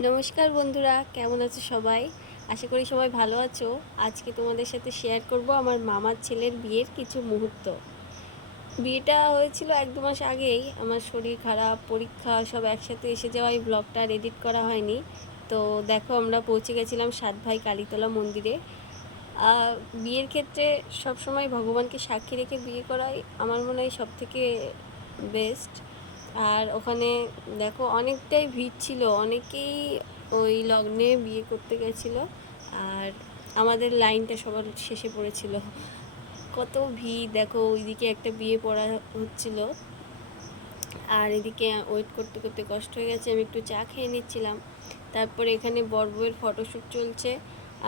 নমস্কার বন্ধুরা, কেমন আছো সবাই? আশা করি সবাই ভালো আছো। আজকে তোমাদের সাথে শেয়ার করব আমার মামার ছেলের বিয়ের কিছু মুহূর্ত। বিয়েটা হয়েছিল এক দু মাস আগেই। আমার শরীর খারাপ, পরীক্ষা, সব একসাথে এসে যাওয়ায় ব্লগটা এডিট করা হয়নি। তো দেখো, আমরা পৌঁছে গেছিলাম সাত ভাই কালীতলা মন্দিরে। বিয়ের ক্ষেত্রে সবসময় ভগবানকে সাক্ষী রেখে বিয়ে করাই আমার মনে হয় সব থেকে বেস্ট আর ওখানে দেখো অনেকটাই ভিড় ছিল, অনেকেই ওই লগ্নে বিয়ে করতে গেছিল আর আমাদের লাইনটা সবার শেষে পড়েছিল। কত ভিড়, দেখো ওইদিকে একটা বিয়ে পড়া হচ্ছিল আর এদিকে ওয়েট করতে করতে কষ্ট হয়ে গেছে, আমি একটু চা খেয়ে নিচ্ছিলাম। তারপরে এখানে বর ফটোশ্যুট চলছে,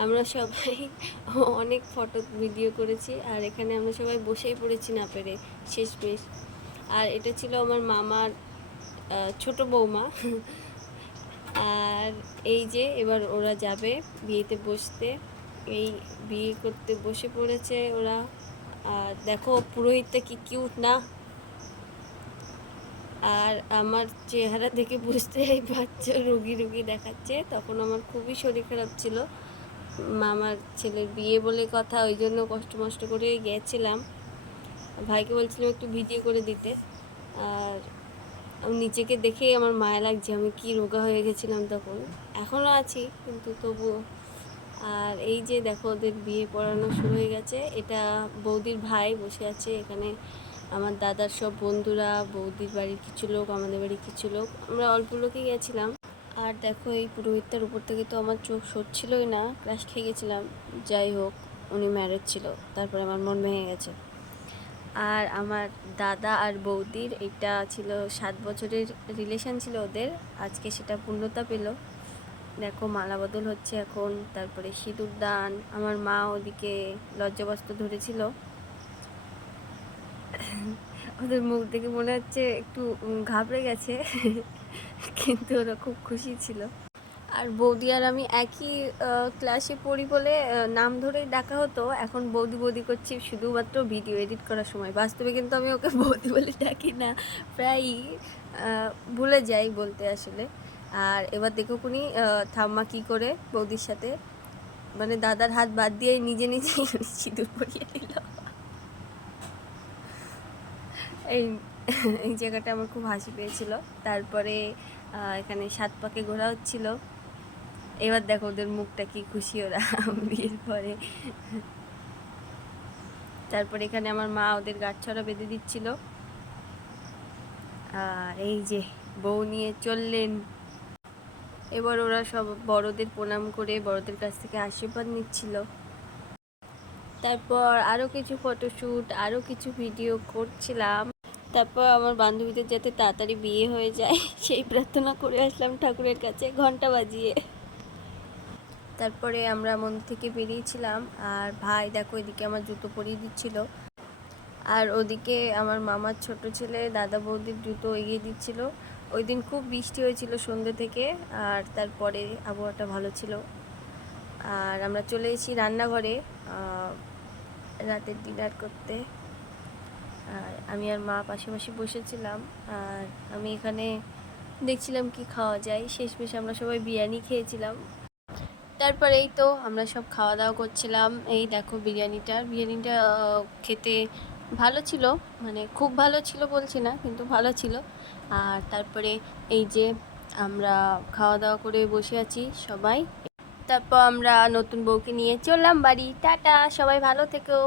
আমরা সবাই অনেক ফটো ভিডিও করেছি আর এখানে আমরা সবাই বসেই পড়েছি না পেরে শেষ শেষমেশ। আর এটা ছিল আমার মামার ছোট বৌমা। আর এই যে এবার ওরা যাবে বিয়েতে বসতে। এই বিয়ে করতে বসে পড়েছে ওরা। আর দেখো পুরোহিতটা কি কিউট না? আর আমার চেহারা দেখে বুঝতেই পারছ রুগী রুগী দেখাচ্ছে। তখন আমার খুবই শরীর খারাপ ছিল। মামার ছেলের বিয়ে বলে কথা, ওই জন্য কষ্ট মষ্ট করে গেছিলাম। ভাইকে বলছিলাম একটু ভিডিও করে দিতে। আর আমি নিজেকে দেখেই আমার মায়া লাগছে, আমি কি রোগা হয়ে গেছিলাম তখন। এখনও আছি, কিন্তু তবুও। আর এই যে দেখো, ওদের বিয়ে পড়ানো শুরু হয়ে গেছে। এটা বৌদির ভাই বসে আছে এখানে। আমার দাদার সব বন্ধুরা, বৌদির বাড়ির কিছু লোক, আমাদের বাড়ির কিছু লোক। আমরা অল্প লোকই গেছিলাম। আর দেখো, এই পুরোহিতটার উপর থেকে তো আমার চোখ সরছিলই না। ক্রাশ খেয়ে গেছিলাম। যাই হোক, উনি ম্যারেজ ছিল। তারপরে আমার মন ভেঙে গেছে। আর আমার দাদা আর বৌদির এটা ছিল সাত বছরের রিলেশান ছিল ওদের। আজকে সেটা পূর্ণতা পেল। দেখো মালা বদল হচ্ছে এখন, তারপরে সিঁদুর দান, আমার মা ওদিকে লজ্জাবস্ত্র ধরেছিল। ওদের মুখ দেখে মনে হচ্ছে একটু ঘাবড়ে গেছে, কিন্তু ওরা খুব খুশি ছিল। আর বৌদি আর আমি একই ক্লাসে পড়ি বলে নাম ধরেই ডাকা হতো। এখন বৌদি বৌদি করছি, শুধুমাত্র ভিডিও এডিট করার সময়। বাস্তবে কিন্তু আমি ওকে বৌদি বলে ডাকি না, প্রায়ই ভুলে যাই বলতে আসলে। আর এবার দেখো কুনি ঠাম্মা কি করে বৌদির সাথে। মানে দাদার হাত বাদ দিয়ে নিজে নিজেই সিঁদুর পরিয়ে দিল। এই এই জায়গাটা আমার খুব হাসি পেয়েছিল। তারপরে এখানে সাত পাকে ঘোরা হচ্ছিল এবার দেখো ওদের মুখটা কি খুশি ওরা বিয়ের পরে। তারপরে এখানে আমার মা ওদের গাছছড়া বেঁধে দিচ্ছিল। আর এই যে বউ নিয়ে চললেন। এবার ওরা সব বড়দের প্রণাম করে বড়দের কাছ থেকে আশীর্বাদ নিচ্ছিল। তারপর আরও কিছু ফটোশ্যুট আরও কিছু ভিডিও করছিলাম। তারপর আমার বান্ধবীদের যাতে তাড়াতাড়ি বিয়ে হয়ে যায়, সেই প্রার্থনা করে আসলাম ঠাকুরের কাছে, ঘণ্টা বাজিয়ে। তারপরে আমরা মন্দির থেকে বেরিয়েছিলাম, আর ভাই দেখো এদিকে আমার জুতো পরিয়ে দিচ্ছিল, আর ওদিকে আমার মামার ছোট ছেলে দাদা বৌদির জুতো এগিয়ে দিচ্ছিল। ওই দিন খুব বৃষ্টি হয়েছিল সন্ধ্যে থেকে, আর তারপরে আবহাওয়াটা ভালো ছিল। আর আমরা চলে এসেছি রান্নাঘরে রাতের ডিনার করতে। আর আমি আর মা পাশাপাশি বসেছিলাম, আর আমি এখানে দেখছিলাম কি খাওয়া যায়। শেষমেশ আমরা সবাই বিরিয়ানি খেয়েছিলাম। তারপরে এই তো আমরা সব খাওয়া দাওয়া করছিলাম। এই দেখো বিরিয়ানিটা। বিরিয়ানিটা খেতে ভালো ছিল। মানে খুব ভালো ছিল বলছি না, কিন্তু ভালো ছিল। আর তারপরে এই যে আমরা খাওয়া দাওয়া করে বসে আছি সবাই। তারপর আমরা নতুন বউকে নিয়ে চললাম বাড়ি। টাটা! সবাই ভালো থেকো।